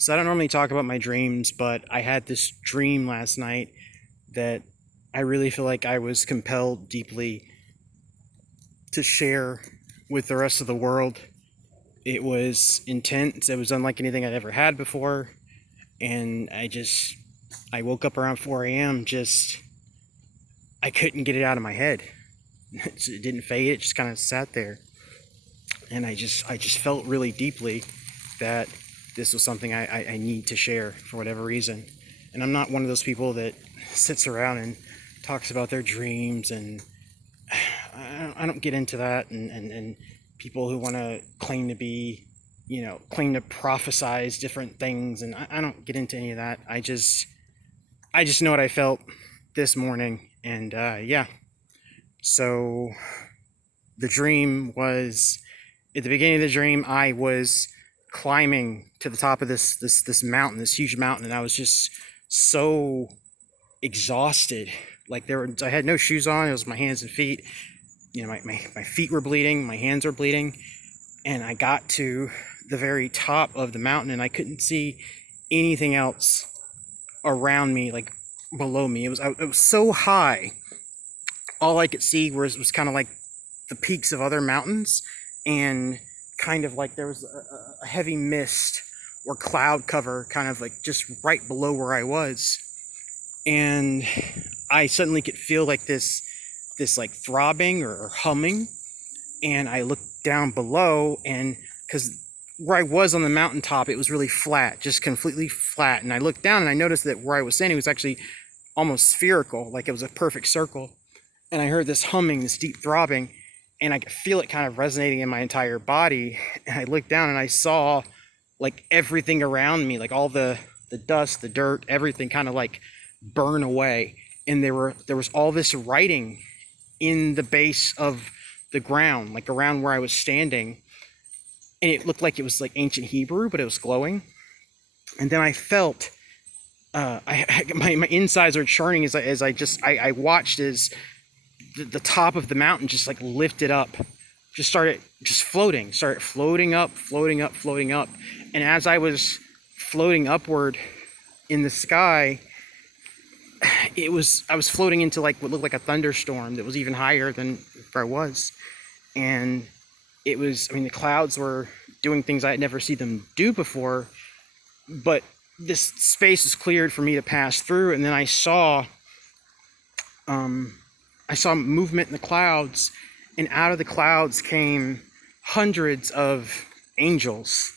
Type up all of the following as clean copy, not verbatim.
So I don't normally talk about my dreams, but I had this dream last night that I really feel like I was compelled deeply to share with the rest of the world. It was intense. It was unlike anything I'd ever had before. And I woke up around 4 a.m. I couldn't get it out of my head. It didn't fade. It just kind of sat there. And I just felt really deeply that this was something I need to share for whatever reason. And I'm not one of those people that sits around and talks about their dreams, and I don't get into that. And people who want to claim to be, claim to prophesize different things, and I don't get into any of that. I just know what I felt this morning, and yeah. So the dream was, at the beginning of the dream, I was climbing to the top of this mountain, this huge mountain, and I was just so exhausted. I had no shoes on. It was my hands and feet. My feet were bleeding, my hands were bleeding, and I got to the very top of the mountain, and I couldn't see anything else around me, like below me. It was so high. All I could see was kind of like the peaks of other mountains, and kind of like there was a heavy mist or cloud cover kind of like just right below where I was. And I suddenly could feel like this like throbbing or humming, and I looked down below, and because where I was on the mountaintop, it was really flat, just completely flat. And I looked down and I noticed that where I was standing was actually almost spherical, like it was a perfect circle. And I heard this humming, this deep throbbing, and I could feel it kind of resonating in my entire body. And I looked down and I saw like everything around me, like all the dust, the dirt, everything kind of like burn away. And there was all this writing in the base of the ground, like around where I was standing. And it looked like it was like ancient Hebrew, but it was glowing. And then I felt my insides are churning as I watched as the top of the mountain just like lifted up, started floating up, floating up. And as I was floating upward in the sky, I was floating into like what looked like a thunderstorm that was even higher than where I was. And the clouds were doing things I had never seen them do before, but this space was cleared for me to pass through. And then I saw movement in the clouds, and out of the clouds came hundreds of angels.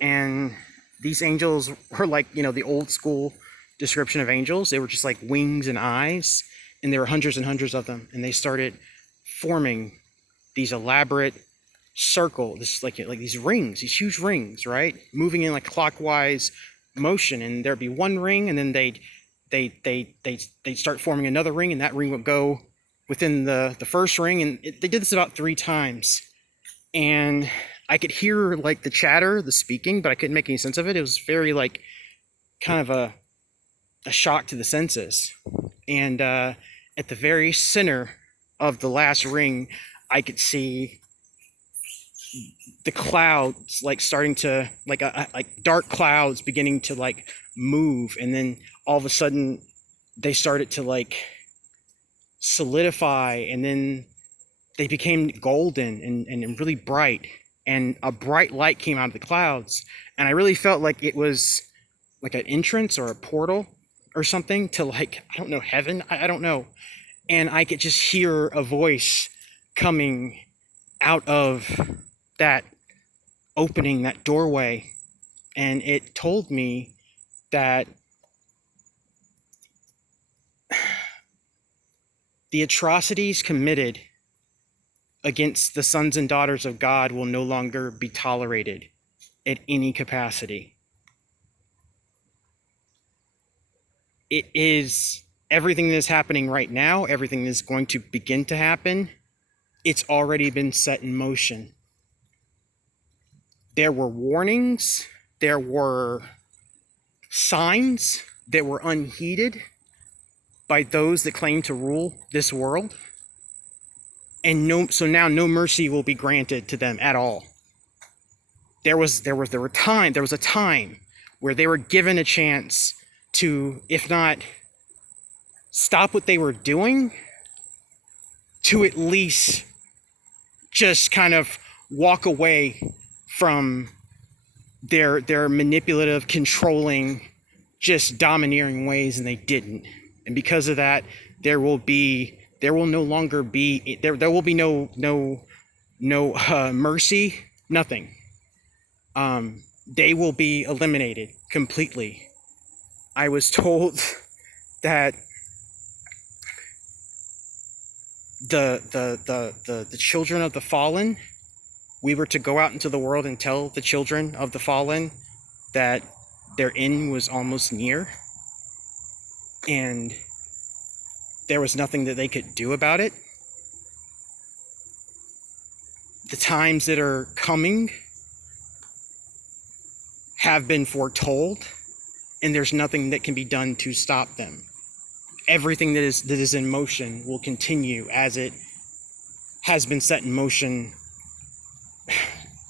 And these angels were like, the old school description of angels. They were just like wings and eyes, and there were hundreds and hundreds of them. And they started forming these elaborate circle, this like these rings, these huge rings, right? Moving in like clockwise motion. And there'd be one ring, and then they'd start forming another ring, and that ring would go within the first ring. And they did this about 3 times. And I could hear like the chatter, the speaking, but I couldn't make any sense of it. It was very like kind of a shock to the senses. And at the very center of the last ring, I could see the clouds like starting to like dark clouds beginning to like move, and then all of a sudden they started to like solidify, and then they became golden and really bright, and a bright light came out of the clouds. And I really felt like it was like an entrance or a portal or something to like, I don't know, heaven. I don't know. And I could just hear a voice coming out of that opening, that doorway. And it told me that the atrocities committed against the sons and daughters of God will no longer be tolerated at any capacity. It is everything that is happening right now, everything that is going to begin to happen. It's already been set in motion. There were warnings, there were signs that were unheeded by those that claim to rule this world. And so now no mercy will be granted to them at all. There was a time where they were given a chance to, if not stop what they were doing, to at least just kind of walk away from their manipulative, controlling, just domineering ways, and they didn't. And because of that, there will no longer be no mercy, nothing. They will be eliminated completely. I was told that the children of the fallen, we were to go out into the world and tell the children of the fallen that their end was almost near, and there was nothing that they could do about it. The times that are coming have been foretold, and there's nothing that can be done to stop them. Everything that is in motion will continue as it has been set in motion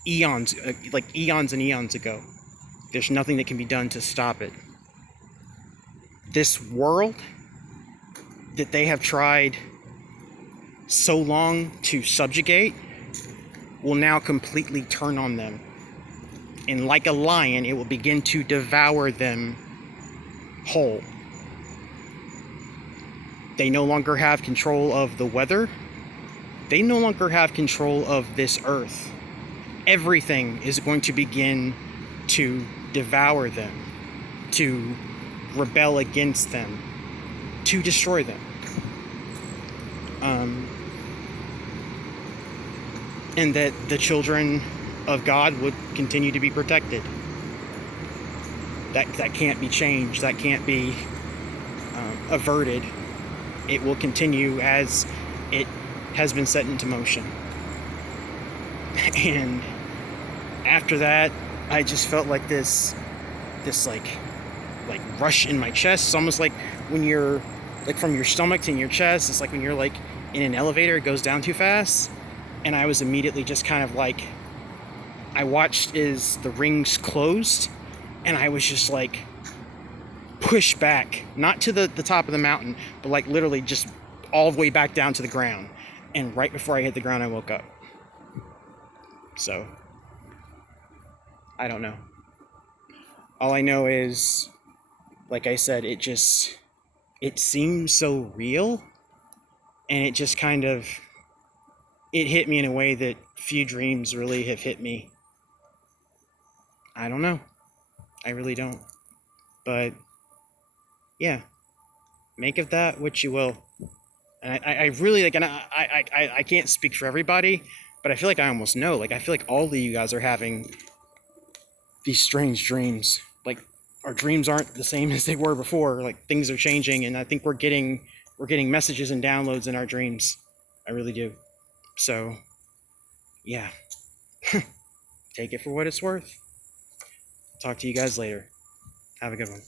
eons and eons ago. There's nothing that can be done to stop it. This world that they have tried so long to subjugate will now completely turn on them. And like a lion, it will begin to devour them whole. They no longer have control of the weather. They no longer have control of this earth. Everything is going to begin to devour them, to rebel against them, to destroy them. And that the children of God would continue to be protected. That can't be changed. That can't be averted. It will continue as it has been set into motion. And after that, I just felt like this like rush in my chest. It's almost like when you're like from your stomach to your chest. It's like when you're like in an elevator, it goes down too fast. And I was immediately just kind of like, I watched as the rings closed, and I was just like pushed back, not to the top of the mountain, but like literally just all the way back down to the ground. And right before I hit the ground, I woke up. So I don't know. All I know is, like I said, it seems so real, and it just kind of, it hit me in a way that few dreams really have hit me. I don't know. I really don't. But yeah, make of that what you will. And I really like, and I can't speak for everybody, but I feel like I almost know. Like, I feel like all of you guys are having these strange dreams. Like, our dreams aren't the same as they were before. Like, things are changing, and I think we're getting messages and downloads in our dreams. I really do. So yeah. Take it for what it's worth. Talk to you guys later. Have a good one.